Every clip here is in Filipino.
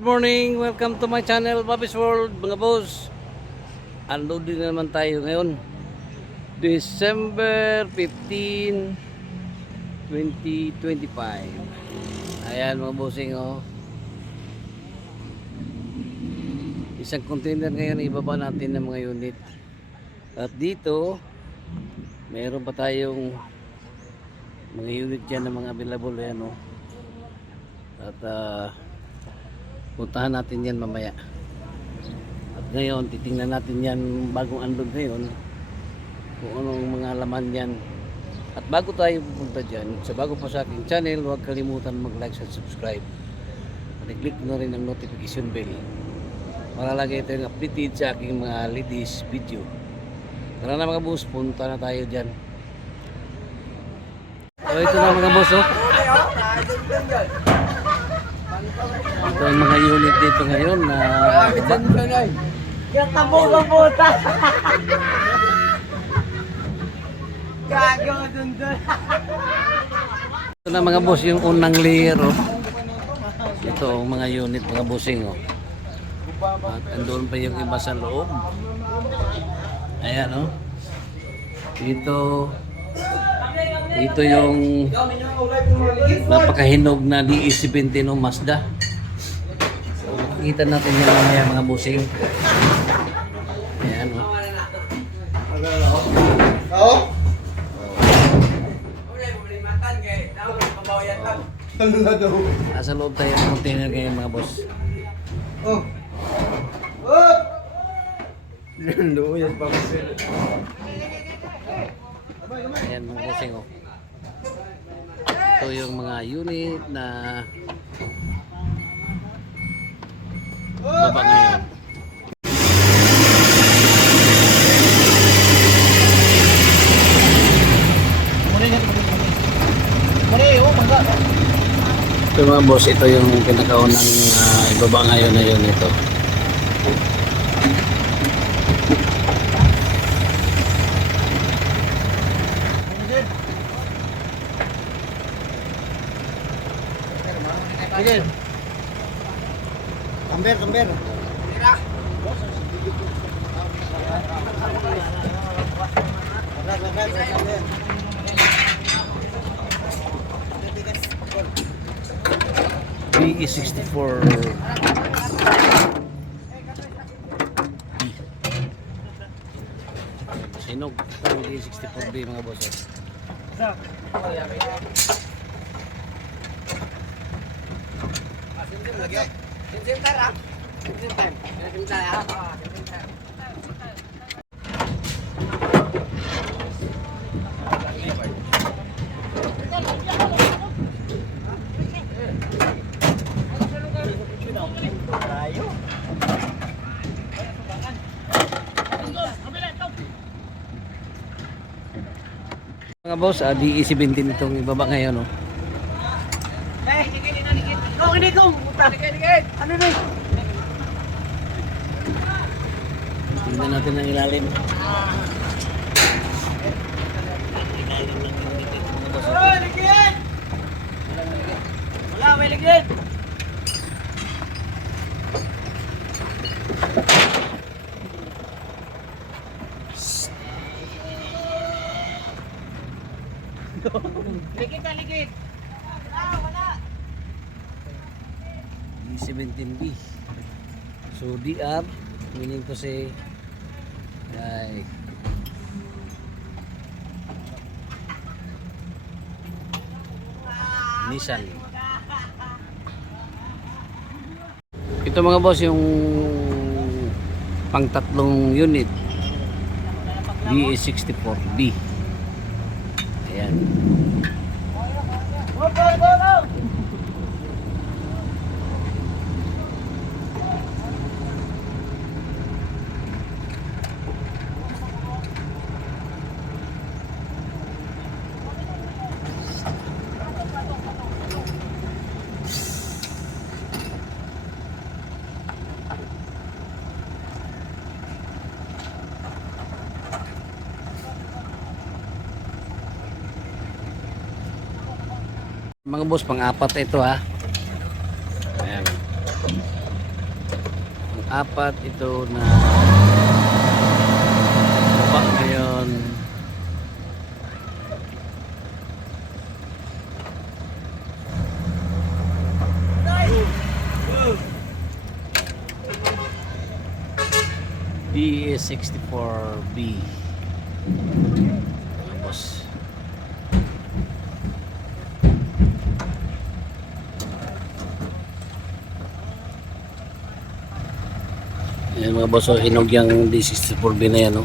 Good morning, welcome to my channel, Bobby's World, mga boss. Unloading na naman tayo ngayon. December 15, 2025. Ayan mga bossing, oh. Isang container ngayon, ibaba natin ng mga unit. At dito, mayroon pa tayong mga unit dyan na mga available. Ayan, oh. At puntahan natin yan mamaya. At ngayon, titingnan natin yan bagong unload ngayon kung anong mga laman yan. At bago tayo pupunta dyan, sa bago pa sa aking channel, huwag kalimutan mag-like and subscribe. At i-click na rin ang notification bell para lagi tayong updated sa aking mga latest video. Tara na mga boss, punta na tayo dyan. So ito na mga boss, oh. Ito ang mga unit dito ngayon na yung tabong puta. Gago dun. ito na mga boss, yung unang layer, oh. Ito ang mga unit mga bossing, oh. At andun pa yung iba sa loob. Ayan, oh. Ito yung napakahinog na DE70 ng Mazda. So, makikita natin yan mamaya mga bossing. Ayan, oh. Nasa loob tayo ng container ngayon mga boss. Ayan mga bossing, oh. Ito yung mga unit na baba ngayon. Ito mga boss, ito yung pinakaunang ibaba ngayon na yun ito. Sige. Kamber. BE64 sinog BE64B mga boss. Mga boss, DE17 itong ibaba ngayon, oh. Ano na? Tingnan natin ang ilalim. Ligyan! Wala, may ligyan! Ligid! Wala! D17B. So DR meaning to say like Nissan. Ito mga boss yung pangtatlong unit BE64B. Ayan. Mga boss, pang-apat ito ha. Ayan. apat ito na baba ngayon. DE64B. Tapos ayan mga boss, hinog yung D64B na yan, no?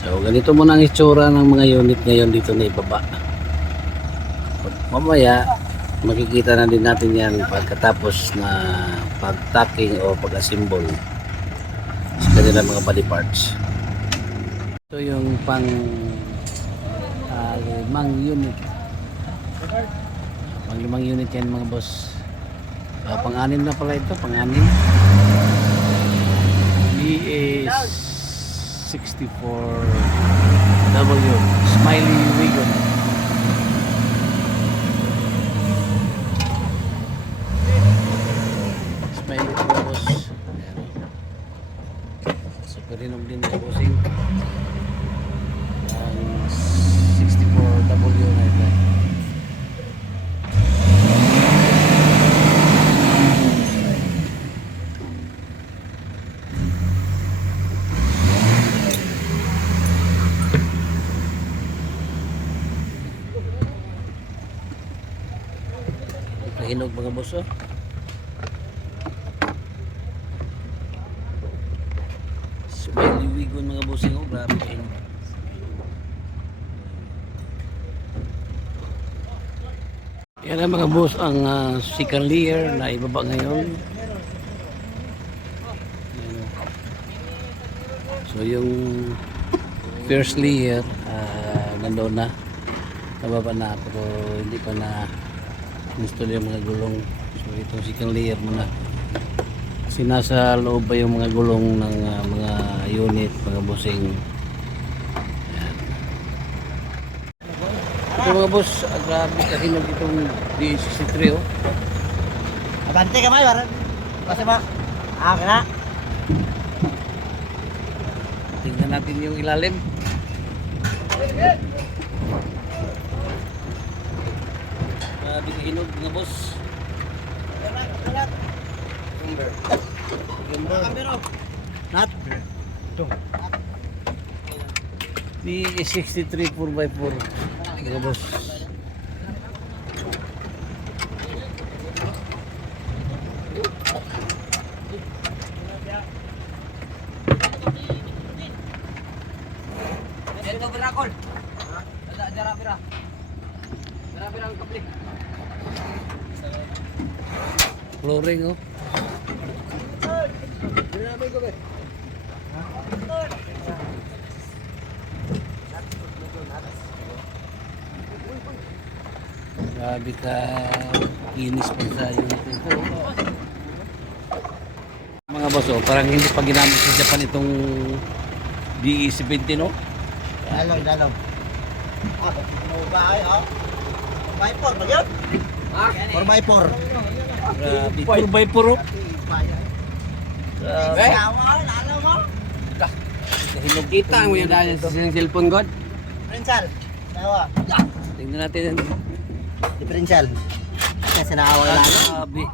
So ganito muna ang itsura ng mga unit ngayon dito na ibaba. Mamaya makikita na din natin yan pagkatapos na pag-tacking o pag-assemble sa kanilang mga body parts. Ito yung pang limang unit. Pang limang unit yan mga boss. Pang-anim na pala ito, pang-anim. DA64W Smiley Wagon. Smiley ito mga boss. Ayan. Super hinog din mga bossing. Ang 64W na ito. Hinog mga boss, oh. Smiley Wagon mga bossing, oh. Grabe hinog. Yan ang mga boss ang second layer na ibaba ngayon. Yan, oh. So yung first layer nandoon na, nababa na, pero hindi pa na install yung mga gulong. So itong second layer muna kasi nasa loob pa yung mga gulong ng mga unit mga bossing. Ayan. Ito mga boss, grabe kahinog itong D63, oh. Abante ka may waran. Kasi ba? Na. Tingnan natin yung ilalim. Grabe kahinog mga boss. Nat. D63 4x4 mga boss. Ito berakol. Ada jara pira. Pira ang kapli. Flooring, oh. Grabe ka inis pa sa unit ito. Mga boss, oh, parang hindi pa ginamit sa Japan itong DE70, no? Dalong. Mo ba ay oh? 4x4 ba yun? 4x4. Grabe, 4x4, oh. Grabe. Lalo mo? Hinog Kita mo yung dahil sa cellphone god? Differential. Tawa. Tingnan natin yan. Differential. Kasi naaway lalo. Grabe.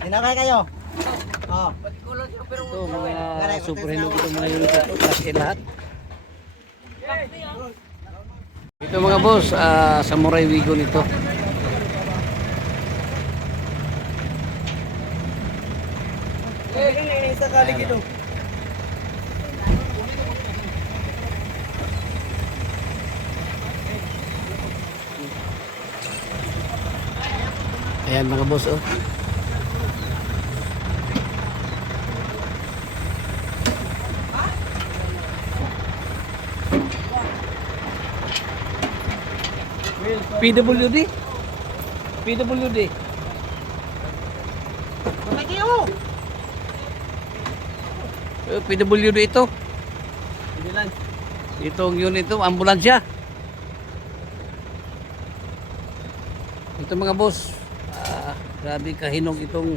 Tinakay kayo. Oh. Ito, mga super hinog itong mga unit ito. Plus A lahat. Ito mga boss, Samurai Wagon ito. Isa kali gitu. Ayan mga boss, oh. PWD. PWD ito. Itong unit ito, ambulansya. Ito mga boss, grabe kahinog itong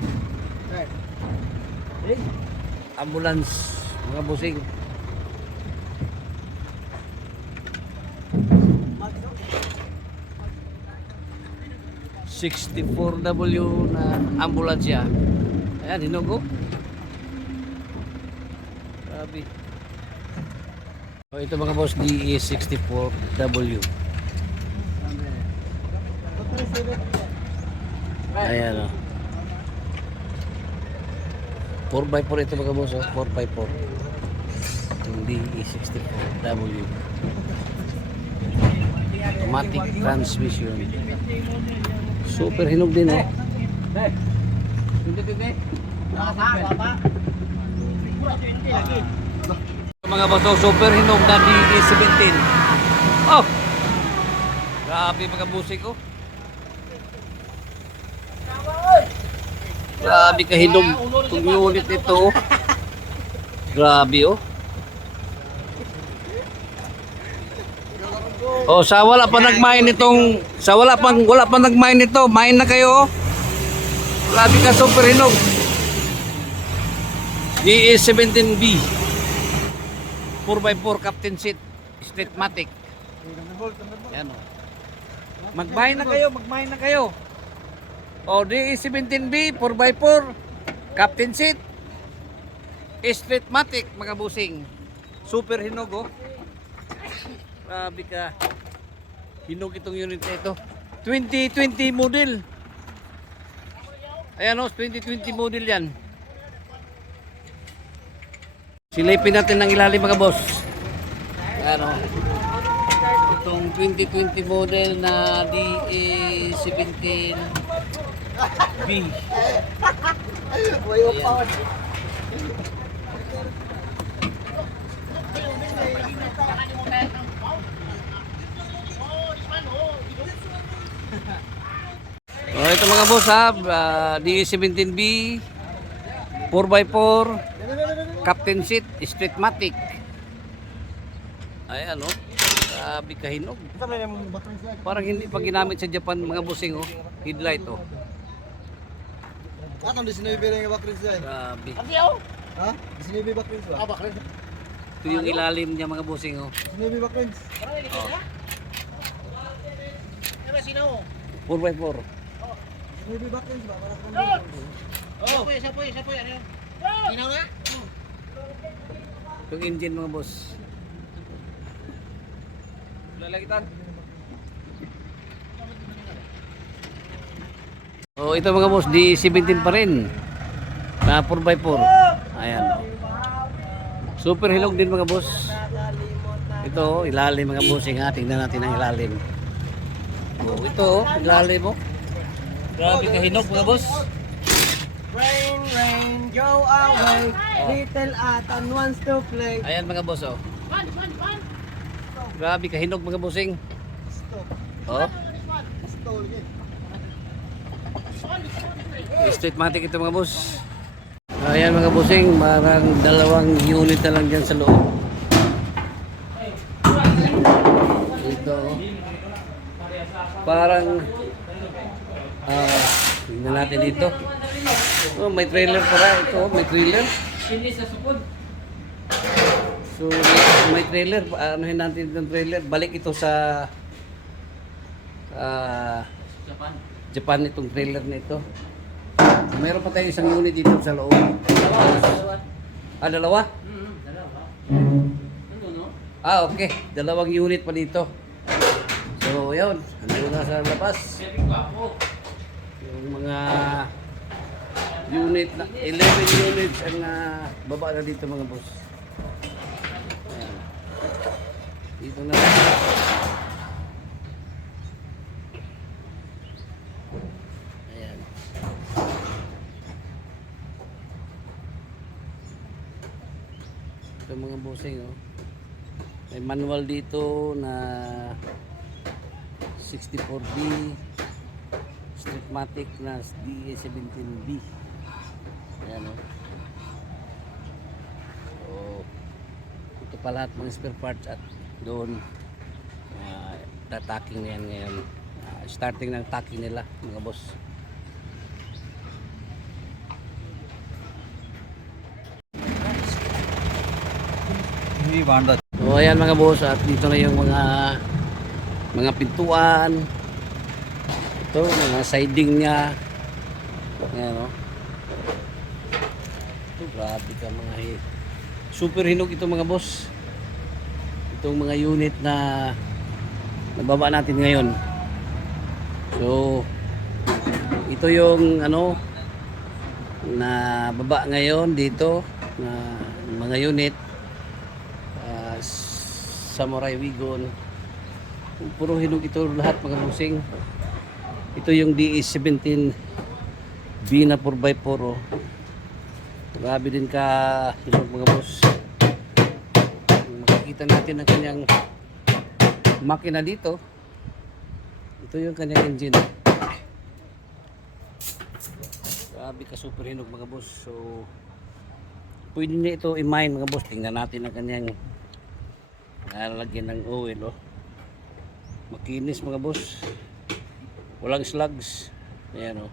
ambulance mga bossing. ...64W na ambulansya. Ayan, hinog oh. Grabe. Oh, ito mga boss, DE64W. Ayan oh. 4x4 ito mga boss oh. 4x4. Yung DE64W. Automatic transmission. Super hinog din oh. Mga boss oh, super hinog na DE17. Oh! Grabe mga busik oh. Grabe kahinog itong unit ito oh. Grabe oh. Oh, sa wala pa nagmain nitong, wala pa nagmain nito, main na kayo oh. Grabe ka, super hinog. DE17B 4x4 captain seat street matic. Yan oh. Magmain na kayo. O, DE17B 4x4 captain seat street matic mga busing. Super hinog oh. Grabe ka. Hinog itong unit na ito. 2020 model. Ayan o, 2020 model yan. Silipin natin ng ilalim mga boss. Ayan o. Itong 2020 model na DE17B. Ayan. Oh, ito mga boss ha, DE17B 4x4 captain seat street matic. Ayan oh. Grabe kahinog. Parang hindi pa ginamit sa Japan mga bossing oh. Headlight oh. Atang di sinabi rin nga backlinks dyan. Grabe. Ha? Di sinabi backlinks ba? Backlinks. Ito yung ilalim niya mga bossing oh. Sinabi backlinks. 4x4. Sinabi backlinks ba? Para sa kanila. Oh, sapoy, ano yun? Sinaw na? Yung engine mga boss. Lalagitan. Oh, ito mga boss, D17 pa rin. Na 4x4. Ayan. Super hilog din mga boss. Ito, ilalim mga bossing ha. Tingnan natin ang ilalim. Oh, ito, ilalim mo. Grabe kahinog mga boss. Rain, go away. Little Atan wants to play. Ayan mga boss oh. Grabe kahinog mga bossing. Stop. Oh. Stop. Street matic ito mga boss. Ayan mga bossing, parang dalawang unit na lang dyan sa loob. Ito. Parang tingnan natin dito. Oh, may trailer pala ito, may trailer. So, may trailer, anuhin natin itong trailer. Balik ito sa Japan itong trailer nito. Meron pa tayong isang unit dito sa loob. Dalawa? Ah, okay. Dalawang unit pa dito. So, yun. Andun na sa labas. Yung mga unit na 11 units ang baba na dito mga boss. Ayan. Dito na. Ayan. Ito mga bossing oh. May manual dito na 64B Streetmatic na DE17B. Ayan o. So, ito pa lahat mga spare parts at doon tataking na yan ngayon. Starting ng tacking nila mga boss. So ayan mga boss, at dito na yung mga pintuan. Ito, mga siding niya. Ayan o. Ito, grabe ka mga super hinog ito mga boss. Itong mga unit na nababa natin ngayon. So, ito yung ano na baba ngayon dito na mga unit. Samurai Wagon. Puro hinog ito lahat mga bossing. Ito yung DE17 B na 4x4 oh. Grabe din ka hinog mga boss. Makikita natin ang kanyang makina dito. Ito yung kanyang engine. Grabe ka super hinog mga boss. So pwede na ito i-mine mga boss. Tingnan natin ang kanyang lalagyan ng oil oh. Makinis mga boss. Walang slugs. Ayan oh.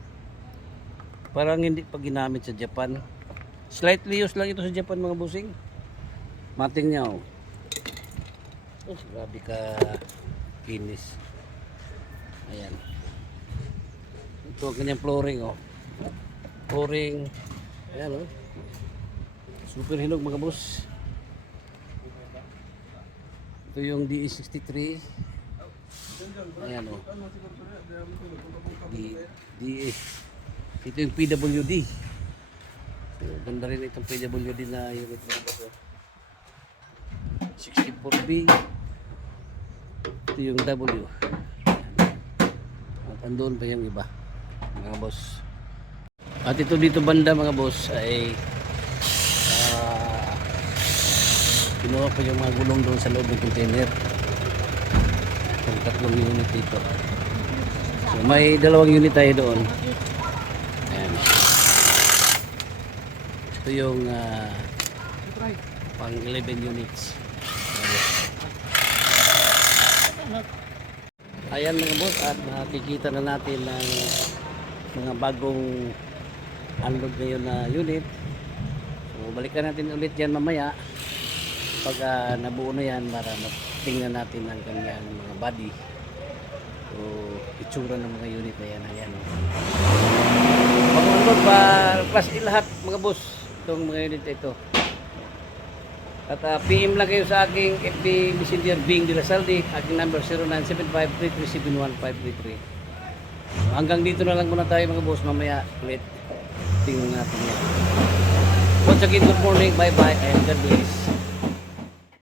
Parang hindi pa ginamit sa Japan. Slightly used lang ito sa Japan mga bossing. Mating niya oh. Oh, grabe ka kinis. Ayan. Ito ang kanyang flooring oh. Flooring. Ayan oh. Super hinog mga boss. Ito yung DE63. Ayan o. DE. Ito yung PWD. So, ganda rin itong PWD na unit mga boss. 64B. Ito yung W. At andun pa yung iba mga boss. At ito dito banda mga boss ay kinuha ko yung mga gulong doon sa loob ng container. Yung tatlong unit dito. So may dalawang unit tayo doon. Ayan. Ito yung pang 11 units. Ayan mga boss, at nakikita na natin ang mga bagong unload ngayon na unit. So balikan natin ulit yan mamaya pag nabuo na yan para tingnan natin ang kanyang mga body. So itsura ng mga unit na yan. Ayan o. Pag-unload pa plus lahat mga boss itong mga unit ito. At PM lang kayo sa aking FB Messenger Bing de la Salde. Aking number 0975-3371533. Hanggang dito na lang muna tayo mga boss. Mamaya ulit tingnan natin yan. Once again, good morning, bye bye, and God bless.